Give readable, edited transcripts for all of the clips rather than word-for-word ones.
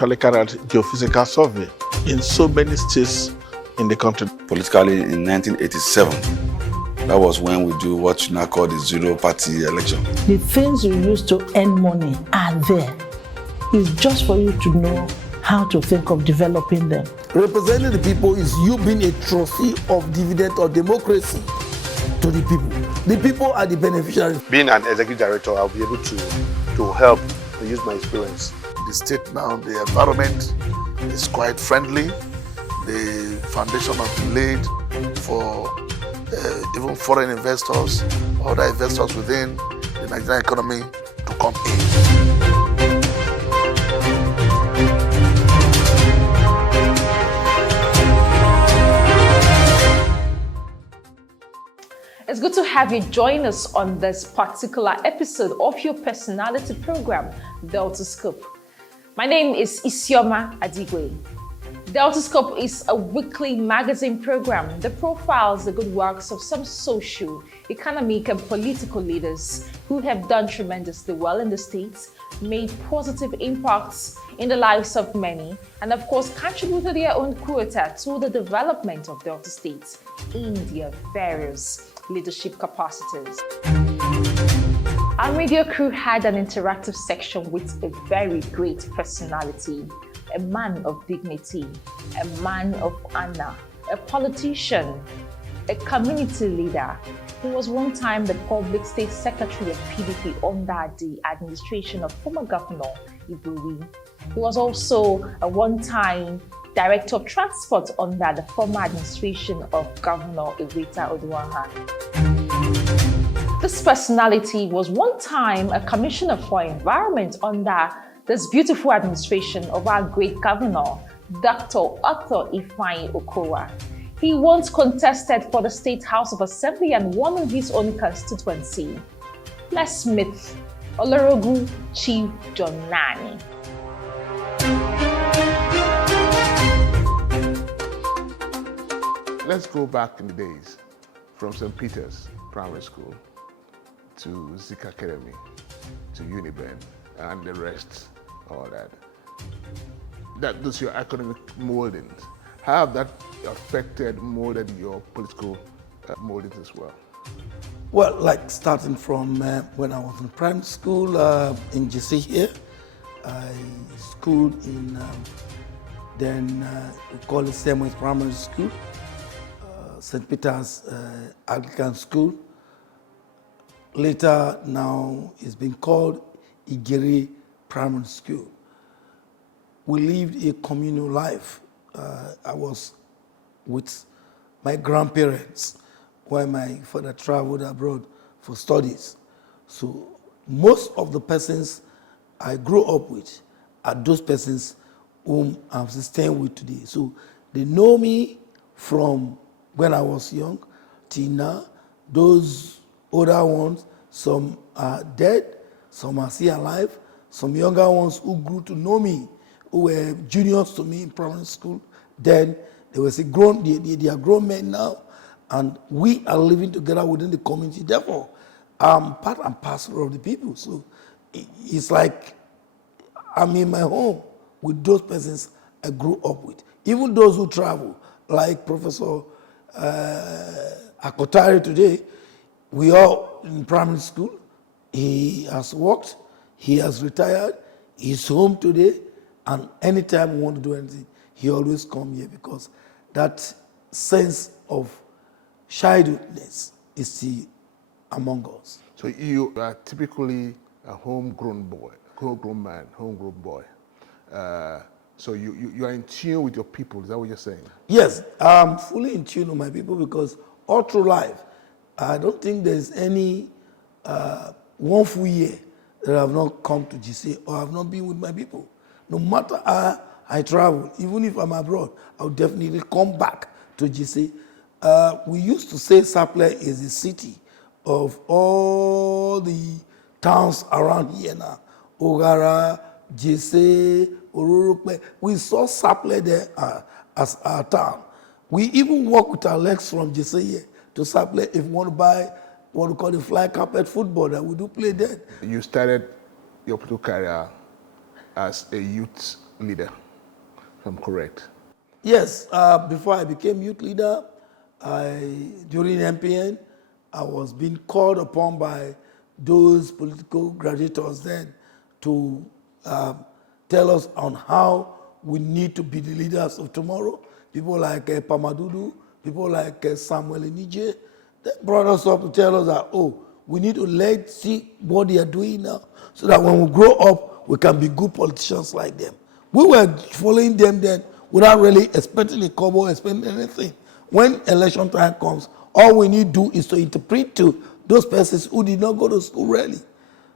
actually carried out geophysical survey in so many states in the country. Politically, in 1987, that was when we do what you now call the zero-party election. The things you use to earn money are there. It's just for you to know how to think of developing them. Representing the people is you being a trustee of dividend or democracy to the people. The people are the beneficiaries. Being an executive director, I'll be able to help and use my experience. The state now, the environment is quite friendly. The foundation has been laid for even foreign investors, other investors within the Nigerian economy to come in. It's good to have you join us on this particular episode of your personality program, the Autoscope. My name is Isioma Adigwe. The Autoscope is a weekly magazine program that profiles the good works of some social, economic, and political leaders who have done tremendously well in the States, made positive impacts in the lives of many, and of course contributed their own quota to the development of the other states in their various leadership capacities. Our media crew had an interactive section with a very great personality, a man of dignity, a man of honor, a politician, a community leader. He was one time the public state secretary of PDP under the administration of former governor Iburi. He was also a one-time director of transport under the former administration of Governor Eweta Oduwaha. This personality was one time a commissioner for environment under this beautiful administration of our great governor, Dr. Otto Ifeanyi Okowa. He once contested for the State House of Assembly and won in his own constituency. Let's meet Olorogu Chief John Nani. Let's go back in the days from St. Peter's Primary School to Zik Academy to Uniben and the rest, all that. That's your academic molding. How have that molded your political moldings as well? Well, like starting from when I was in primary school in GC here, I schooled in then we call it Samuel's Primary School, St. Peter's Anglican School. Later now it's been called Igeri Primary School. We lived a communal life. I was with my grandparents when my father traveled abroad for studies. So most of the persons I grew up with are those persons whom I'm staying with today. So they know me from when I was young till now. Those older ones, some are dead, some are still alive, some younger ones who grew to know me, who were juniors to me in primary school. Then they were grown, they are grown men now, and we are living together within the community. Therefore, I'm part and parcel of the people. So it's like I'm in my home with those persons I grew up with. Even those who travel, like Professor Akotari today, we are in primary school. He has worked, he has retired, he's home today, and anytime we want to do anything, he always come here because that sense of childhoodness is still among us. So you are typically a homegrown boy, homegrown man, homegrown boy. So you are in tune with your people, is that what you're saying? Yes, I'm fully in tune with my people because all through life, I don't think there's any one full year that I have not come to GC or I have not been with my people. No matter how I travel, even if I'm abroad, I'll definitely come back to GC. We used to say Sapele is the city of all the towns around here now. Ogara, GC, Orurukpe. We saw Sapele there as our town. We even walk with our legs from GC here to Sapele if we want to buy what we call the fly carpet football that we do play there. You started your political career as a youth leader, if I'm correct. Yes, before I became youth leader, during MPN, I was being called upon by those political graduates then to tell us on how we need to be the leaders of tomorrow. People like Pamadudu, people like Samuel Enije, they brought us up to tell us that, oh, we need to see what they are doing now so that when we grow up, we can be good politicians like them. We were following them then without really expecting a kobo, expecting anything. When election time comes, all we need to do is to interpret to those persons who did not go to school really.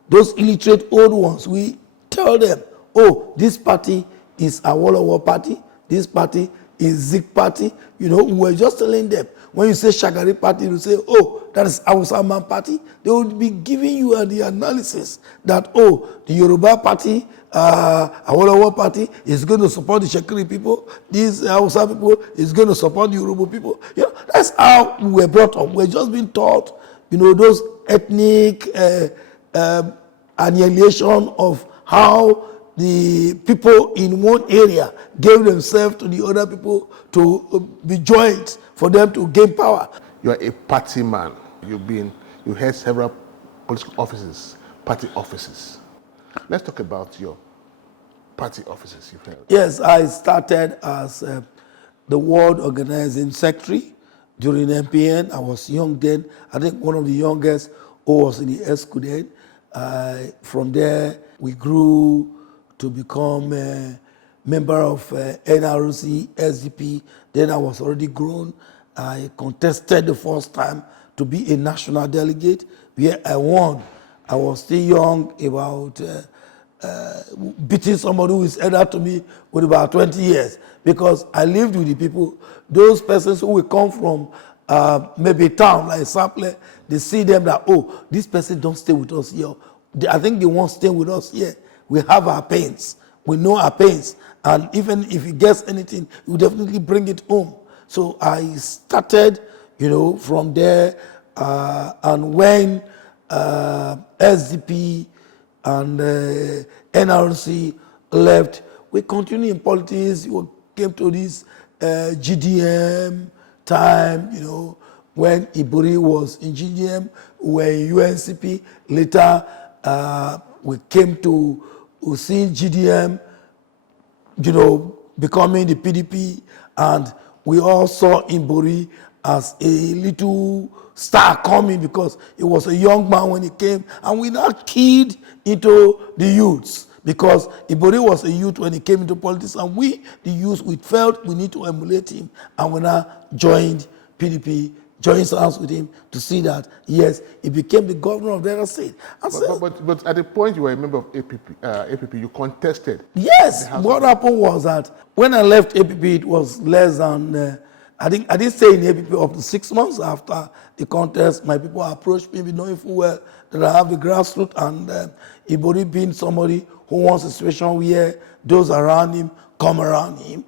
Those illiterate old ones, we tell them, oh, this party is a Awolowo party, this party is Zik party. You know, we were just telling them. When you say Shagari party, you say, oh, that is Hausa Man party. They would be giving you the analysis that, oh, the Yoruba party, Awolowo party is going to support the Shekiri people. These Hausa people is going to support the Yoruba people. You know, that's how we were brought up. We're just being taught, you know, those ethnic annihilation of how the people in one area gave themselves to the other people to be joined for them to gain power. You are a party man. You held several political offices, party offices. Let's talk about your party offices you've held. Yes, I started as the World Organizing Secretary during MPN. I was young then. I think one of the youngest who was in the ESCO then. From there, we grew to become a member of NRC, SDP. Then I was already grown. I contested the first time to be a national delegate, where I won. I was still young, about beating somebody who is elder to me with about 20 years, because I lived with the people. Those persons who will come from maybe a town like Sample, they see them that, oh, this person don't stay with us here. I think they won't stay with us here. We have our pains. We know our pains. And even if he gets anything, you definitely bring it home. So I started, you know, from there. And when SDP and NRC left, we continued in politics. We came to this GDM time, you know, when Iburi was in GDM, we were in UNCP. Later, we came to see GDM, you know, becoming the PDP, and we all saw Iburi as a little star coming because he was a young man when he came, and we now keyed into the youths because Ibori was a youth when he came into politics, and we, the youth, we felt we need to emulate him, and we now joined PDP, joined hands with him to see that, yes, he became the governor of Delta State. But at the point you were a member of APP, you contested. Yes, what happened was that when I left APP, it was less than, I didn't stay in APP up to 6 months after the contest. My people approached me, knowing full well that I have the grassroots, and Ibori being somebody who wants a situation where those around him come around him.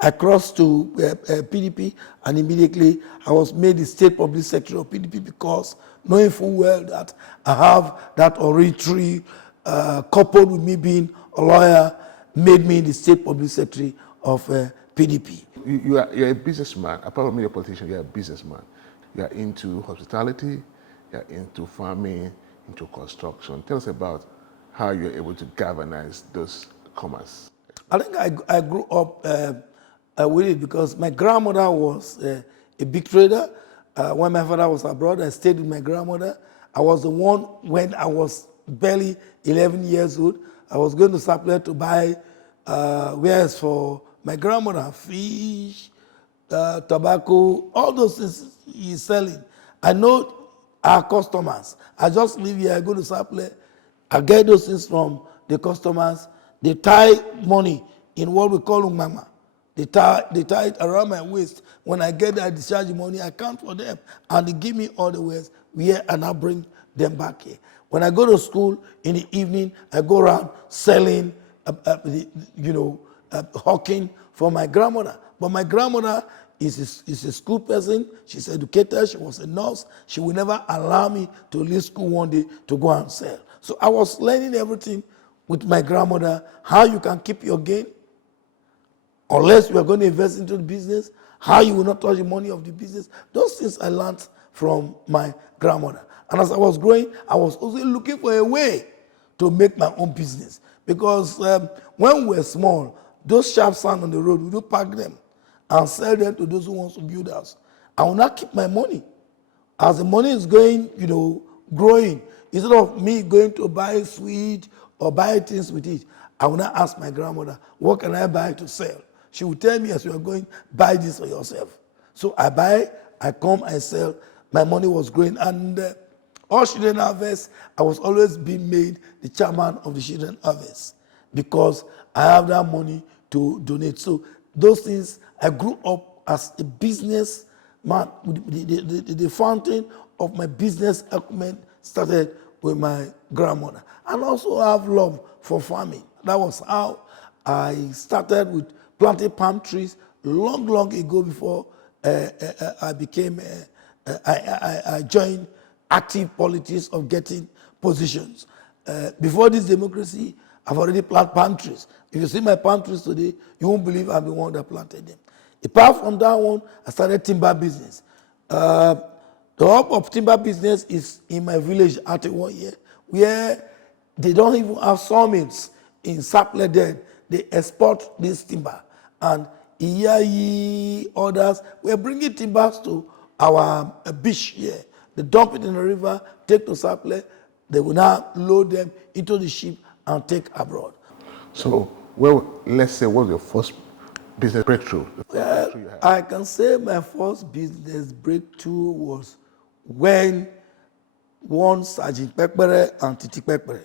I crossed to PDP, and immediately I was made the state public secretary of PDP because knowing full well that I have that oratory coupled with me being a lawyer made me the state public secretary of PDP. You're a businessman. Apart from being a politician, you're a businessman. You're into hospitality, you're into farming, into construction. Tell us about how you're able to galvanize those commerce. I think I grew up with it because my grandmother was a big trader. When my father was abroad, I stayed with my grandmother. I was the one, when I was barely 11 years old, I was going to Sapele to buy wares for my grandmother, fish, tobacco, all those things he's selling. I know our customers. I just live here, I go to Sapele, I get those things from the customers. They tie money in what we call umama. They tie it around my waist. When I get there, I discharge the money, I count for them, and they give me all the wares here, and I bring them back here. When I go to school in the evening, I go around selling, hawking for my grandmother. But my grandmother is a school person. She's educated. She was a nurse. She will never allow me to leave school one day to go and sell. So I was learning everything with my grandmother how you can keep your gain, unless you are going to invest into the business, how you will not touch the money of the business. Those things I learned from my grandmother. And as I was growing, I was also looking for a way to make my own business. Because when we were small, those sharp sand on the road, we do pack them and sell them to those who want to build us. I will not keep my money. As the money is going, growing, instead of me going to buy sweet or buy things with it, I will not ask my grandmother, what can I buy to sell? She will tell me as you are going, buy this for yourself. So I buy, I come, I sell. My money was growing. And all children harvest, I was always being made the chairman of the children harvest because I have that money to donate. So those things, I grew up as a business man. The fountain of my business acumen started with my grandmother. And also I have love for farming. That was how I started with planting palm trees long ago before I became, I joined active politics of getting positions. Before this democracy, I've already planted palm trees. If you see my palm trees today, you won't believe I'm the one that planted them. Apart from that one, I started timber business. The hub of timber business is in my village at 1 year, where they don't even have sawmills in Sapele then. They export this timber. And Iyayi, others, we're bringing timbers to our beach here. They dump it in the river, take to Sapele. They will now load them into the ship and take abroad. So, well, let's say, what was your first business breakthrough? I can say my first business breakthrough was when one Sergeant Pekpere and Titi Pekpere,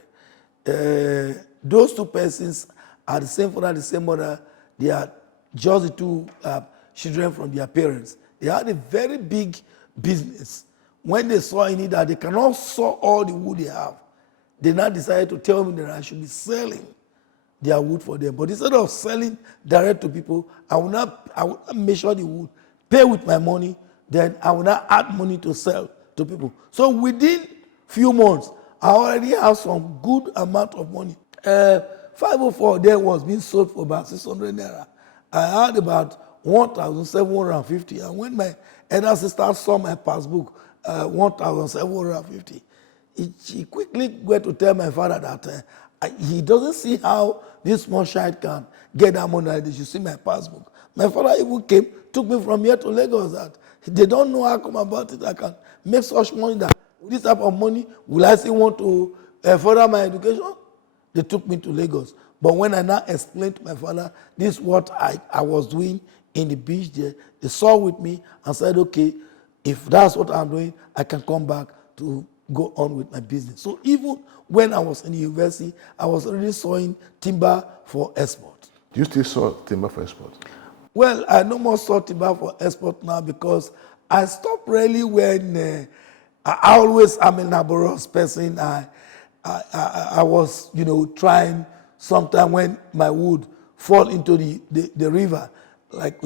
those two persons are the same father, the same mother. They are just the two children from their parents. They had a very big business. When they saw in it that they cannot saw all the wood they have, they now decided to tell me that I should be selling their wood for them. But instead of selling direct to people, I will not measure the wood, pay with my money, then I will not add money to sell to people. So within few months, I already have some good amount of money. 504 there was being sold for about 600 naira. I had about 1,750. And when my elder sister saw my passbook, 1,750, she quickly went to tell my father that he doesn't see how this small child can get that money. They should see my passbook. My father even came, took me from here to Lagos. That they don't know how come about it. I can make such money that with this type of money, will I still want to further my education? They took me to Lagos. But when I now explained to my father, this is what I was doing in the beach there, they saw with me and said, okay, if that's what I'm doing, I can come back to go on with my business. So even when I was in the university, I was already sawing timber for export. Do you still saw timber for export? Well, I no more saw timber for export now because I stopped really when I always am a laborious person. I was, trying sometime when my wood fall into the river. Like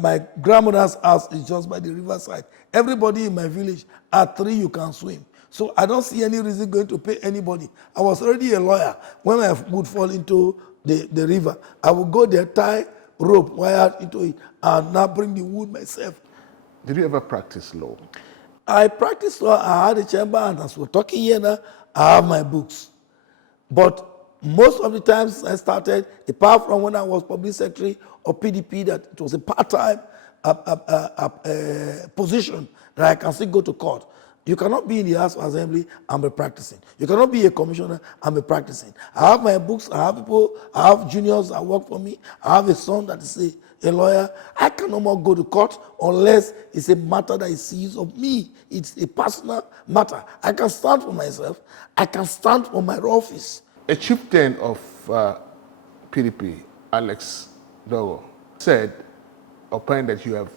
my grandmother's house is just by the riverside. Everybody in my village, at 3 you can swim. So I don't see any reason going to pay anybody. I was already a lawyer. When my wood fall into the river, I would go there, tie rope, wire into it, and now bring the wood myself. Did you ever practice law? I practiced law. I had a chamber, and as we're talking here now, I have my books. But most of the times I started, apart from when I was public secretary of PDP, that it was a part-time position that I can still go to court. You cannot be in the House of Assembly and be practicing. You cannot be a commissioner and be practicing. I have my books, I have people, I have juniors that work for me, I have a son that is a lawyer. I can no more go to court unless it's a matter that is seized of me. It's a personal matter. I can stand for myself. I can stand for my office. A chieftain of PDP, Alex Dogo, said, opined that you have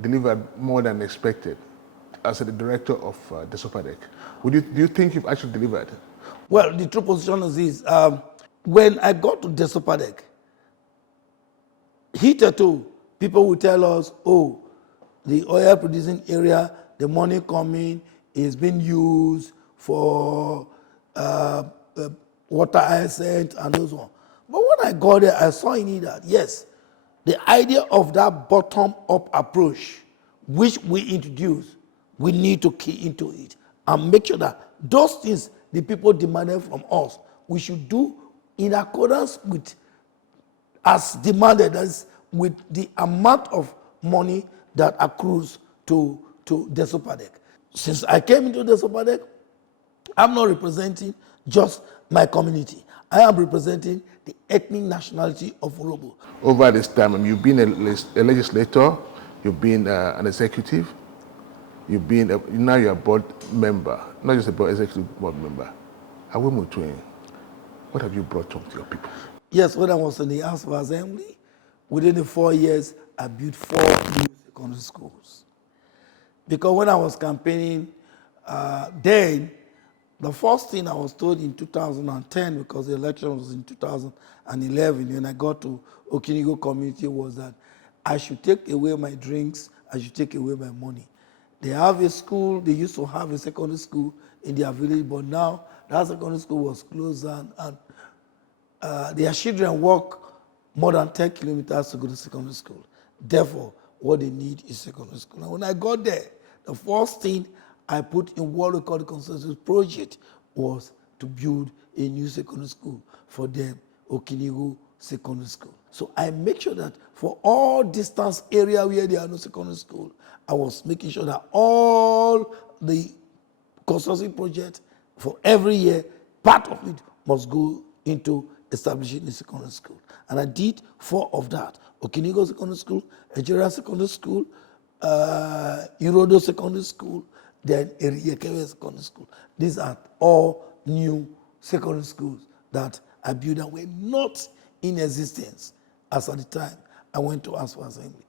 delivered more than expected as the director of Desopadec. Do you think you've actually delivered? Well, the true position is this. When I got to Desopadec, hitherto, people will tell us, oh, the oil producing area, the money coming is being used for water hyacinth and those ones. But when I got there, I saw in it that, yes, the idea of that bottom-up approach, which we introduced, we need to key into it and make sure that those things the people demanded from us, we should do in accordance with, as demanded, as with the amount of money that accrues to Desopadec. Since I came into Desopadec, I'm not representing just my community. I am representing the ethnic nationality of Urhobo. Over this time, you've been a legislator, you've been an executive, you've been now you're a board member, not just a board, executive board member. What have you brought home to your people? Yes, when I was in the House of Assembly, within the 4 years, I built 4 new secondary schools. Because when I was campaigning, then the first thing I was told in 2010, because the election was in 2011, when I got to Okinigo community, was that I should take away my drinks, I should take away my money. They have a school, they used to have a secondary school in their village, but now that secondary school was closed and their children walk more than 10 kilometers to go to secondary school. Therefore, what they need is secondary school. And when I got there, the first thing I put in what we call the consensus project was to build a new secondary school for them, Okinigo Secondary School. So I make sure that for all distance area where there are no secondary school, I was making sure that all the construction project for every year, part of it must go into establishing a secondary school. And I did 4 of that. Okinigo Secondary School, Nigeria Secondary School, Irodo Secondary School, then Eriekewe Secondary School. These are all new secondary schools that I built and were not in existence as at the time I went to ask for assembly.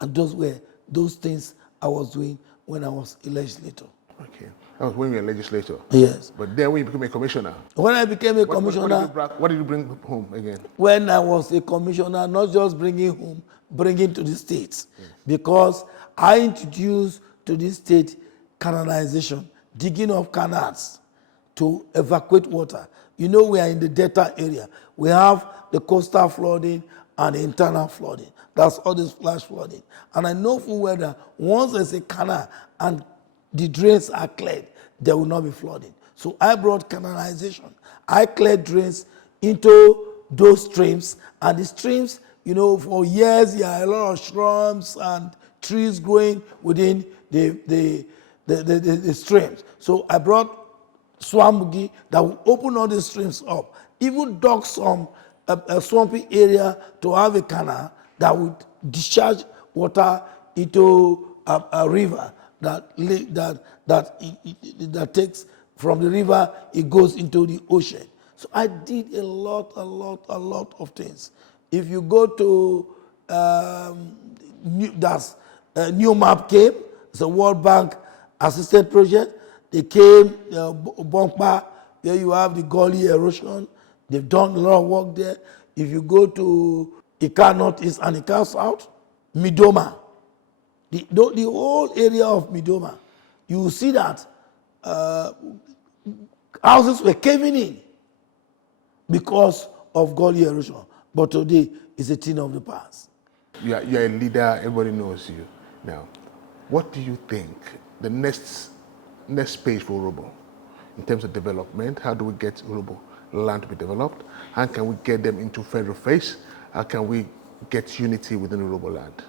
And those were those things I was doing when I was a legislator. Okay. That was when you were a legislator? Yes. But then when you became a commissioner? When I became a commissioner... What did you bring home again? When I was a commissioner, not just bringing home, bringing to the states. Yes. Because I introduced to the state canalization, digging of canals to evacuate water. You know, we are in the delta area. We have the coastal flooding and the internal flooding. That's all this flash flooding. And I know full well that once there's a canal and the drains are cleared, there will not be flooding. So I brought canalization. I cleared drains into those streams, and the streams, you know, for years there are a lot of shrubs and trees growing within the streams. So I brought swambugi that will open all the streams up. Even dug some a swampy area to have a canal that would discharge water into a river that takes from the river, it goes into the ocean. So I did a lot of things. If you go to New Map came, it's a World Bank assisted project. They came, Bongpa, there you have the gully erosion. They've done a lot of work there. If you go to Ika Northeast and Ika South, Midoma, the whole area of Midoma, you will see that houses were caving in because of gully erosion. But today, it's a thing of the past. You're a leader, everybody knows you. Now, what do you think the next page for Urhobo in terms of development? How do we get Urhobo land to be developed? How can we get them into federal phase? How can we get unity within Urhobo land?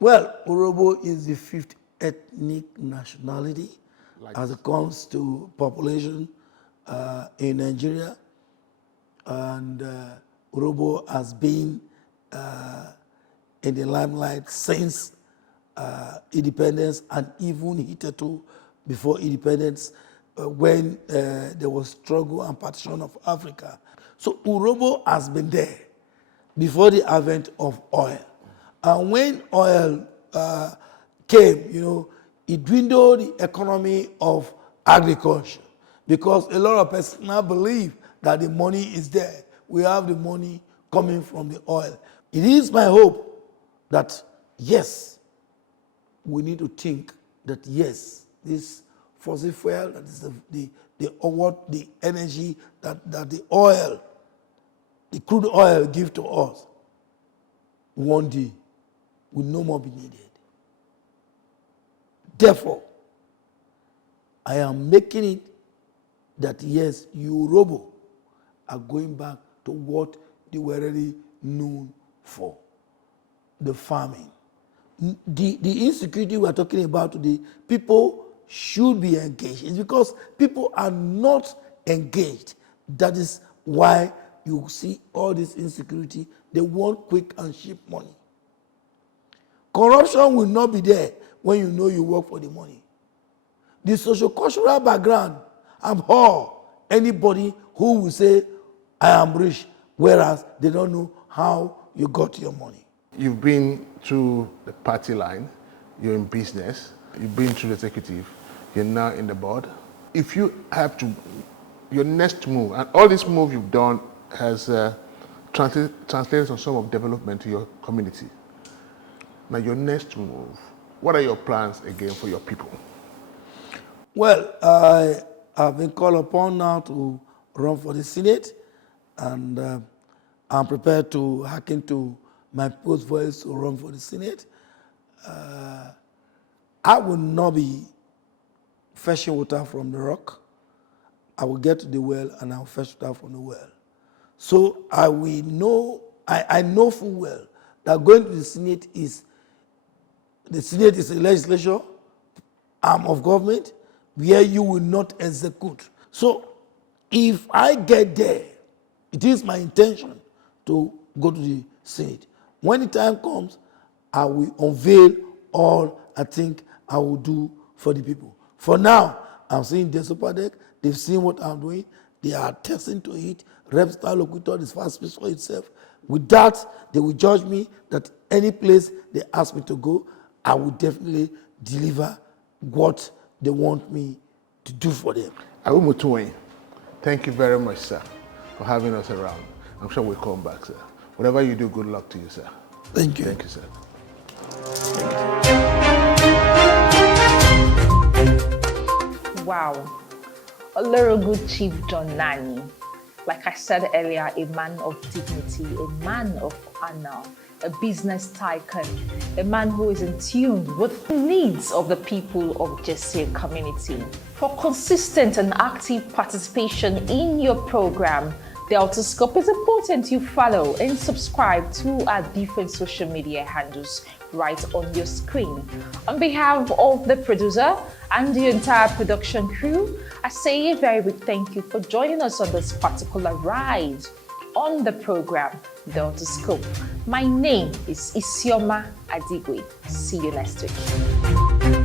Well, Urhobo is the 5th ethnic nationality as it comes to population in Nigeria. And Urhobo has been in the limelight since independence, and even hitherto before independence, when there was struggle and partition of Africa. So Urhobo has been there before the advent of oil. And when oil came, you know, it dwindled the economy of agriculture, because a lot of persons now believe that the money is there. We have the money coming from the oil. It is my hope that, yes, we need to think that, yes, this fossil fuel, that is the energy that the oil, the crude oil give to us, one day will no more be needed. Therefore, I am making it that yes, Yoruba are going back to what they were already known for, the farming. The insecurity we are talking about today, people should be engaged. It's because people are not engaged. That is why you see all this insecurity. They want quick and cheap money. Corruption will not be there when you know you work for the money. The socio-cultural background abhor anybody who will say, I am rich, whereas they don't know how you got your money. You've been through the party line, you're in business, you've been through the executive, you're now in the board. If you have to, your next move, and all this move you've done has translated on some of development to your community. Now your next move, what are your plans again for your people? Well, I have been called upon now to run for the Senate, and I'm prepared to hearken to my people's voice to run for the Senate. I will not be fetching water from the rock. I will get to the well and I'll fetch water from the well. So I will know, I know full well that going to the Senate is a legislature arm of government where you will not execute. So if I get there, it is my intention to go to the Senate. When the time comes, I will unveil all I think I will do for the people. For now, I'm seeing Desopadec. They've seen what I'm doing. They are testing to it. Repstar Locutor is fast speaks for itself. With that, they will judge me that any place they ask me to go, I will definitely deliver what they want me to do for them. Awumutuwe, thank you very much, sir, for having us around. I'm sure we'll come back, sir. Whatever you do, good luck to you, sir. Thank you. Thank you, sir. Wow. A little good Chief John Nani. Like I said earlier, a man of dignity, a man of honor, a business tycoon, a man who is in tune with the needs of the people of Jesse community. For consistent and active participation in your program, the Autoscope is important you follow and subscribe to our different social media handles right on your screen. On behalf of the producer and the entire production crew, I say a very big thank you for joining us on this particular ride on the program, The Autoscope. My name is Isioma Adigwe. See you next week.